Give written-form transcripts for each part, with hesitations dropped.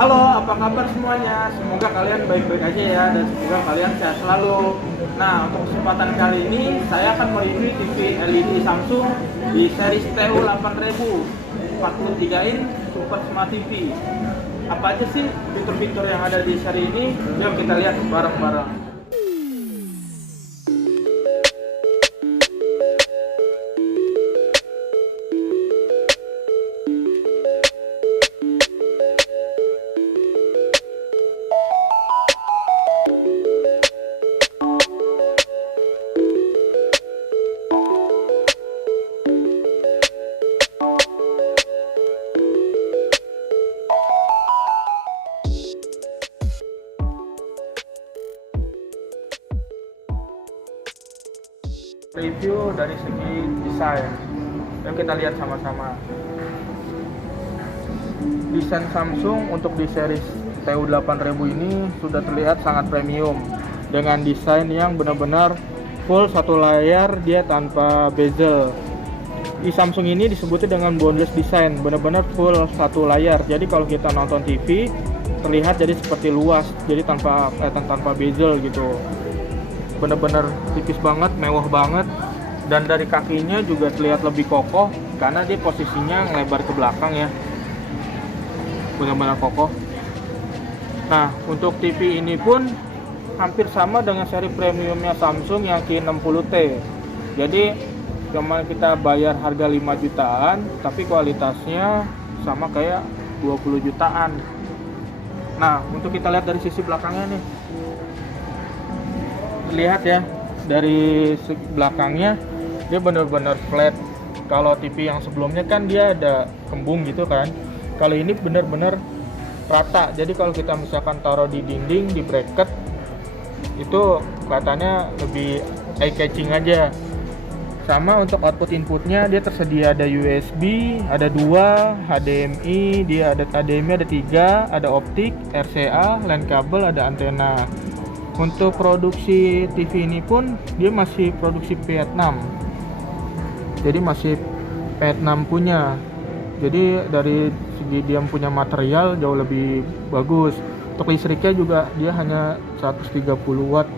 Halo, apa kabar semuanya? Semoga kalian baik-baik aja ya dan semoga kalian sehat selalu. Nah, untuk kesempatan kali ini saya akan mereview TV LED Samsung di seri TU8000 43 in Super Smart TV. Apa aja sih fitur-fitur yang ada di seri ini? Yuk kita lihat bareng-bareng. Review dari segi desain. Yuk kita lihat sama-sama. Desain Samsung untuk di seri TU8000 ini sudah terlihat sangat premium dengan desain yang benar-benar full satu layar, dia tanpa bezel. Di Samsung ini disebutnya dengan boneless design, benar-benar full satu layar. Jadi kalau kita nonton TV terlihat jadi seperti luas, jadi tanpa bezel gitu. Bener-bener tipis banget, mewah banget, dan dari kakinya juga terlihat lebih kokoh karena dia posisinya ngelebar ke belakang ya, benar-benar kokoh. Nah, untuk TV ini pun hampir sama dengan seri premiumnya Samsung yang Q60T. Jadi cuma kita bayar harga 5 jutaan tapi kualitasnya sama kayak 20 jutaan. Nah, untuk kita lihat dari sisi belakangnya nih, lihat ya, dari belakangnya dia benar-benar flat. Kalau TV yang sebelumnya kan dia ada kembung gitu kan, kalau ini benar-benar rata. Jadi kalau kita misalkan taruh di dinding, di bracket, itu kelihatannya lebih eye catching aja. Sama untuk output inputnya, dia tersedia ada USB, ada 2, HDMI, dia ada HDMI ada 3, ada optik, RCA, LAN kabel, ada antena. Untuk produksi TV ini pun dia masih produksi Vietnam, jadi masih Vietnam punya. Jadi dari segi dia punya material jauh lebih bagus. Untuk listriknya juga dia hanya 130 watt,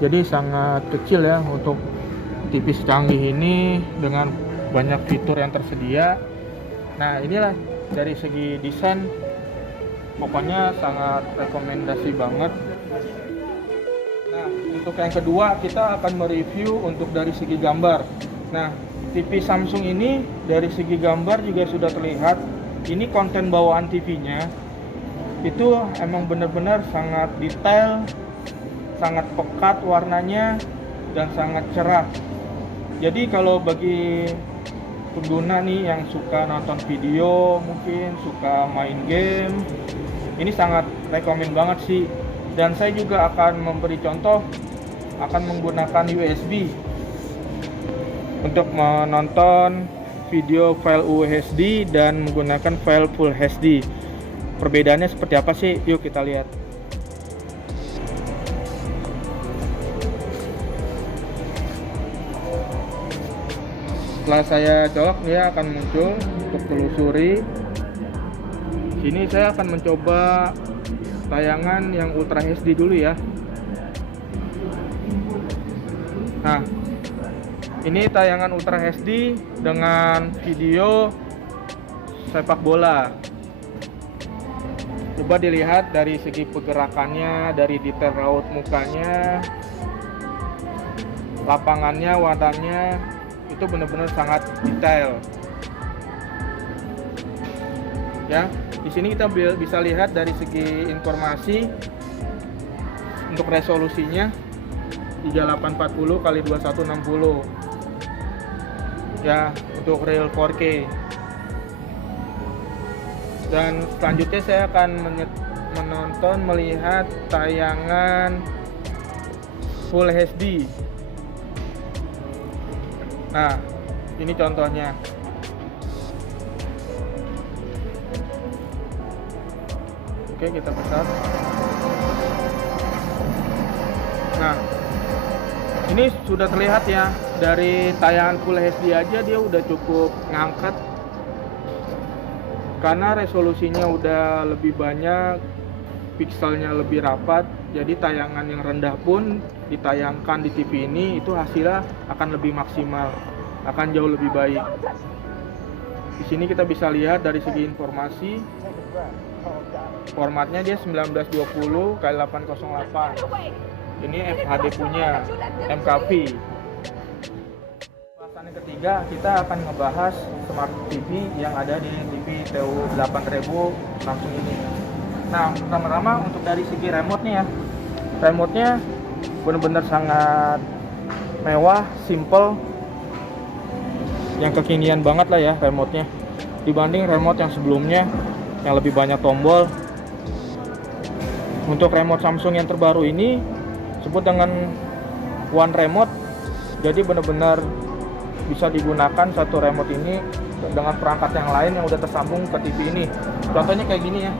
jadi sangat kecil ya untuk TV secanggih ini dengan banyak fitur yang tersedia. Nah, inilah dari segi desain, pokoknya sangat rekomendasi banget. Nah, untuk yang kedua kita akan mereview untuk dari segi gambar. Nah, TV Samsung ini dari segi gambar juga sudah terlihat. Ini konten bawaan TV-nya itu emang benar-benar sangat detail, sangat pekat warnanya, dan sangat cerah. Jadi kalau bagi pengguna nih yang suka nonton video, mungkin suka main game, ini sangat rekomen banget sih. Dan saya juga akan memberi contoh, akan menggunakan USB untuk menonton video file UHD dan menggunakan file Full HD. Perbedaannya seperti apa sih? Yuk kita lihat. Setelah saya colok, dia akan muncul untuk telusuri. Sini saya akan mencoba tayangan yang Ultra HD dulu ya. Nah, ini tayangan Ultra HD dengan video sepak bola. Coba dilihat dari segi pergerakannya, dari detail raut mukanya, lapangannya, warnanya, itu benar-benar sangat detail. Ya. Di sini kita bisa lihat dari segi informasi untuk resolusinya 3840 x 2160 ya, untuk real 4K. Dan selanjutnya saya akan melihat tayangan Full HD. Nah, ini contohnya. Oke, kita besar. Nah, ini sudah terlihat ya, dari tayangan Full HD aja dia udah cukup ngangkat karena resolusinya udah lebih banyak, pixelnya lebih rapat, jadi tayangan yang rendah pun ditayangkan di TV ini itu hasilnya akan lebih maksimal, akan jauh lebih baik. Di sini kita bisa lihat dari segi informasi, formatnya dia 1920 x 808. Ini FHD punya, MKV. Bahasan yang ketiga, kita akan ngebahas Smart TV yang ada di TV TU8000 Samsung ini. Nah, pertama-tama untuk dari segi remote-nya ya. Remote-nya benar-benar sangat mewah, simple, yang kekinian banget lah ya remote-nya. Dibanding remote yang sebelumnya yang lebih banyak tombol. Untuk remote Samsung yang terbaru ini disebut dengan One Remote. Jadi benar-benar bisa digunakan satu remote ini dengan perangkat yang lain yang udah tersambung ke TV ini. Contohnya kayak gini ya.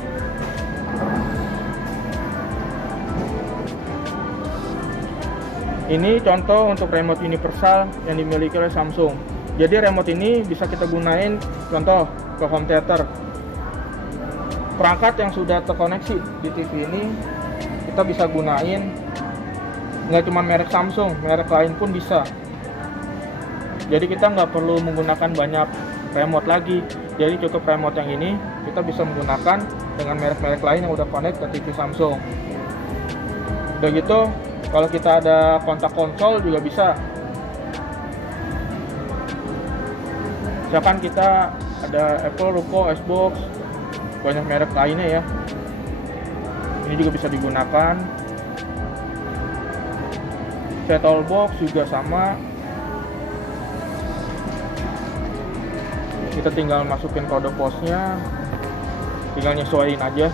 Ini contoh untuk remote universal yang dimiliki oleh Samsung. Jadi remote ini bisa kita gunain contoh ke home theater. Perangkat yang sudah terkoneksi di TV ini kita bisa gunain, nggak cuma merek Samsung, merek lain pun bisa. Jadi kita nggak perlu menggunakan banyak remote lagi. Jadi cukup remote yang ini kita bisa menggunakan dengan merek-merek lain yang udah connect ke TV Samsung. Udah gitu, kalau kita ada kontak konsol juga bisa. Misalkan kita ada Apple, Roku, Xbox, banyak merek lainnya ya. Ini juga bisa digunakan. Set-top box juga sama. Kita tinggal masukin kode posnya, tinggal nyesuaiin aja.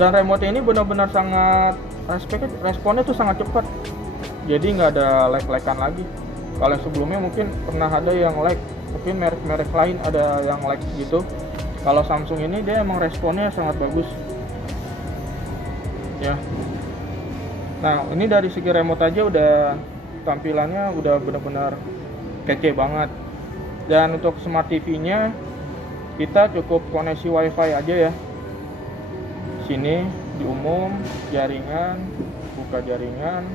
Dan remote ini benar-benar sangat responnya tuh sangat cepat. Jadi nggak ada lag-lagan lagi. Kalau sebelumnya mungkin pernah ada yang lag, mungkin merek-merek lain ada yang lag gitu. Kalau Samsung ini dia emang responnya sangat bagus. Ya. Nah, ini dari segi remote aja udah tampilannya udah benar-benar kece banget. Dan untuk Smart TV-nya kita cukup koneksi WiFi aja ya. Sini di umum, jaringan, buka jaringan.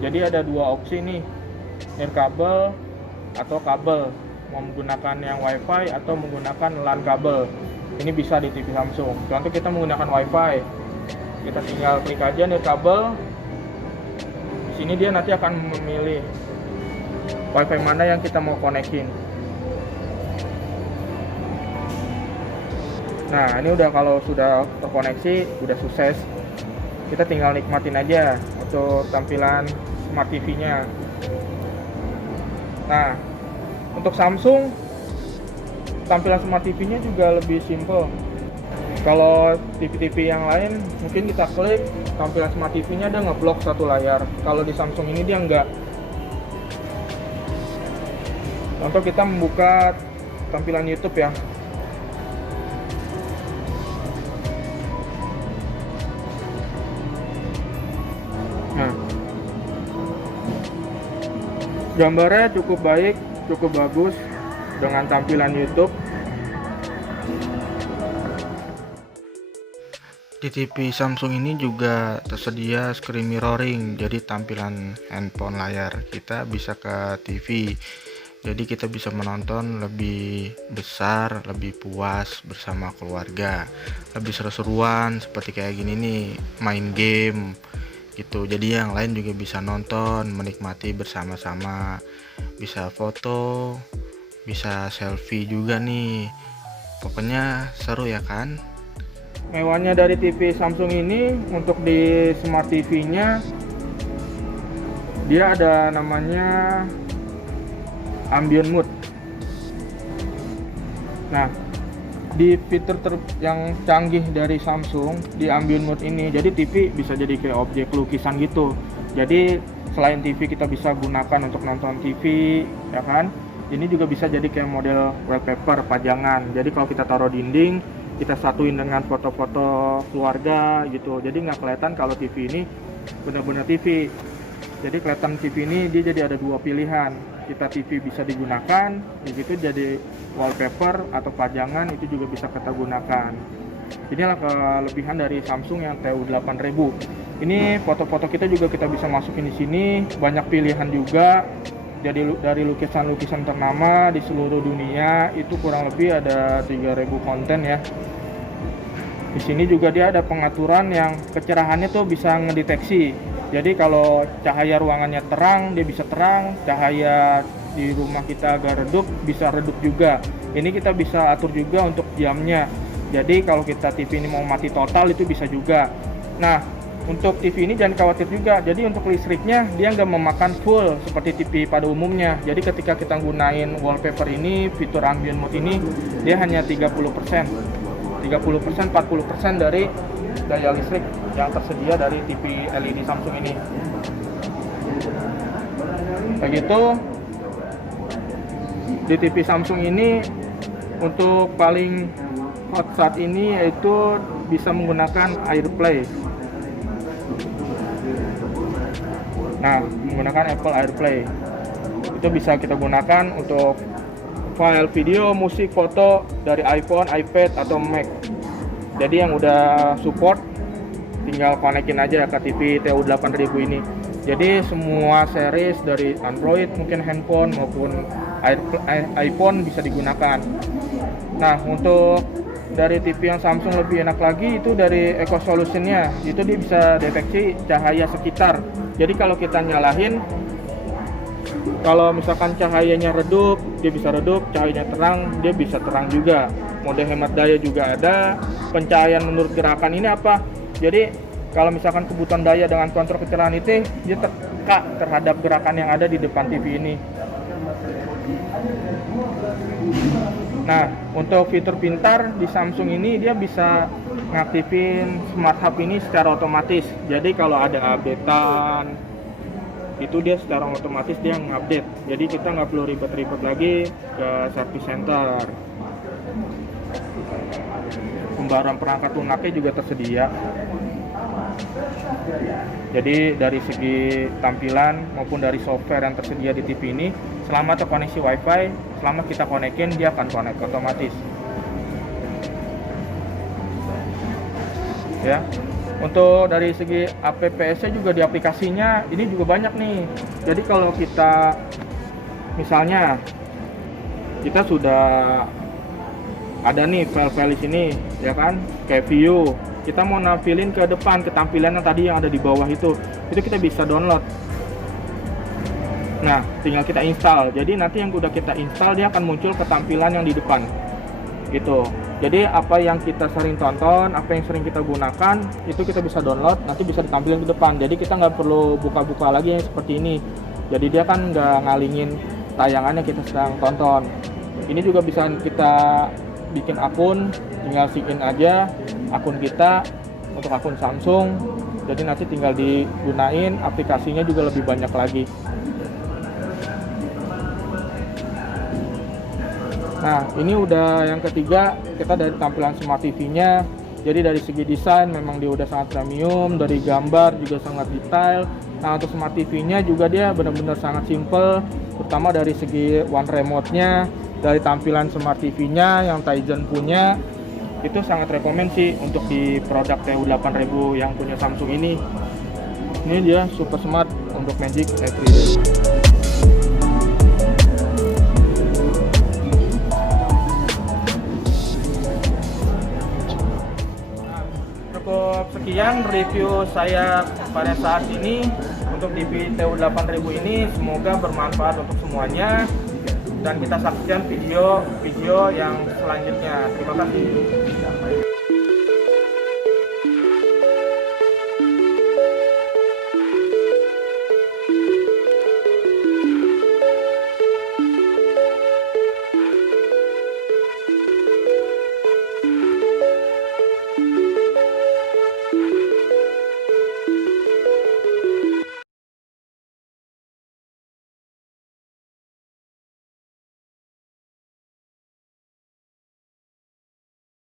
Jadi ada dua opsi nih, nirkabel atau kabel. Mau menggunakan yang WiFi atau menggunakan LAN kabel. Ini bisa di TV Samsung. Contoh kita menggunakan WiFi, kita tinggal klik aja nirkabel. Di sini dia nanti akan memilih WiFi mana yang kita mau konekin. Nah, ini udah kalau sudah terkoneksi, udah sukses. Kita tinggal nikmatin aja untuk tampilan Smart TV-nya. Nah, untuk Samsung, tampilan Smart TV-nya juga lebih simple. Kalau TV-TV yang lain, mungkin kita klik, tampilan Smart TV-nya dia ngeblok satu layar. Kalau di Samsung ini dia enggak. Contoh kita membuka tampilan YouTube ya. Nah, gambarnya cukup baik, cukup bagus dengan tampilan YouTube. Di TV Samsung ini juga tersedia screen mirroring, jadi tampilan handphone layar kita bisa ke TV. Jadi kita bisa menonton lebih besar, lebih puas bersama keluarga, lebih seru-seruan seperti kayak gini nih, main game gitu. Jadi yang lain juga bisa nonton, menikmati bersama-sama, bisa foto, bisa selfie juga nih. Pokoknya seru ya kan? Mewahnya dari TV Samsung ini, untuk di Smart TV-nya dia ada namanya ambient mode. Nah, di fitur yang canggih dari Samsung di ambient mode ini, jadi TV bisa jadi kayak objek lukisan gitu. Jadi selain TV kita bisa gunakan untuk nonton TV, ya kan? Ini juga bisa jadi kayak model wallpaper pajangan. Jadi kalau kita taruh dinding, kita satuin dengan foto-foto keluarga gitu. Jadi nggak kelihatan kalau TV ini benar-benar TV. Jadi kelihatan TV ini dia jadi ada dua pilihan. Kita TV bisa digunakan, begitu jadi wallpaper atau pajangan itu juga bisa kita gunakan. Inilah kelebihan dari Samsung yang TU8000. Ini foto-foto kita juga kita bisa masukin di sini, banyak pilihan juga. Jadi dari lukisan-lukisan ternama di seluruh dunia itu kurang lebih ada 3000 konten ya. Di sini juga dia ada pengaturan yang kecerahannya tuh bisa ngedeteksi. Jadi kalau cahaya ruangannya terang, dia bisa terang, cahaya di rumah kita agak redup, bisa redup juga. Ini kita bisa atur juga untuk jamnya. Jadi kalau kita TV ini mau mati total itu bisa juga. Nah, untuk TV ini jangan khawatir juga. Jadi untuk listriknya dia nggak memakan full seperti TV pada umumnya. Jadi ketika kita gunain wallpaper ini, fitur ambient mode ini, dia hanya 30%, 40% dari daya listrik yang tersedia dari TV LED Samsung ini. Begitu di TV Samsung ini untuk paling hot saat ini yaitu bisa menggunakan AirPlay. Nah, menggunakan Apple AirPlay itu bisa kita gunakan untuk file video, musik, foto dari iPhone, iPad atau Mac. Jadi yang udah support tinggal konekin aja ke TV TU8000 ini. Jadi semua series dari Android, mungkin handphone maupun iPhone bisa digunakan. Nah, untuk dari TV yang Samsung lebih enak lagi itu dari Eco Solution-nya. Itu dia bisa deteksi cahaya sekitar. Jadi kalau kita nyalahin, kalau misalkan cahayanya redup, dia bisa redup, cahayanya terang, dia bisa terang juga. Mode hemat daya juga ada. Pencahayaan menurut gerakan ini apa? Jadi kalau misalkan kebutuhan daya dengan kontrol kecerahan itu, dia terpeka terhadap gerakan yang ada di depan TV ini. Nah, untuk fitur pintar di Samsung ini dia bisa ngaktifin Smart Hub ini secara otomatis. Jadi kalau ada updatean itu dia secara otomatis dia ngupdate. Jadi kita nggak perlu ribet-ribet lagi ke service center. Pembaruan perangkat lunaknya juga tersedia. Jadi dari segi tampilan maupun dari software yang tersedia di TV ini, selama terkoneksi WiFi, selama kita konekin dia akan connect otomatis. Ya, untuk dari segi apps-nya juga di aplikasinya ini juga banyak nih. Jadi kalau kita misalnya kita sudah ada nih file-file di sini, ya kan, kayak view. Kita mau nampilin ke depan ketampilan yang tadi yang ada di bawah itu kita bisa download. Nah, tinggal kita install. Jadi nanti yang udah kita install dia akan muncul ketampilan yang di depan gitu. Jadi apa yang kita sering tonton, apa yang sering kita gunakan itu kita bisa download, nanti bisa ditampilkan ke depan. Jadi kita nggak perlu buka-buka lagi yang seperti ini. Jadi dia kan nggak ngalingin tayangan yang kita sedang tonton. Ini juga bisa kita bikin akun, tinggal sign aja akun kita untuk akun Samsung. Jadi nanti tinggal digunain, aplikasinya juga lebih banyak lagi. Nah, ini udah yang ketiga, kita dari tampilan Smart TV-nya. Jadi dari segi desain memang dia udah sangat premium, dari gambar juga sangat detail. Nah, untuk Smart TV-nya juga dia benar-benar sangat simple, terutama dari segi one remote-nya, dari tampilan Smart TV-nya yang Tizen punya. Itu sangat rekomen sih untuk di produk TU8000 yang punya Samsung ini. Ini dia super smart untuk Magic Everyday. Cukup sekian review saya pada saat ini untuk TV TU8000 ini. Semoga bermanfaat untuk semuanya. Dan kita saksikan video yang selanjutnya. Terima kasih.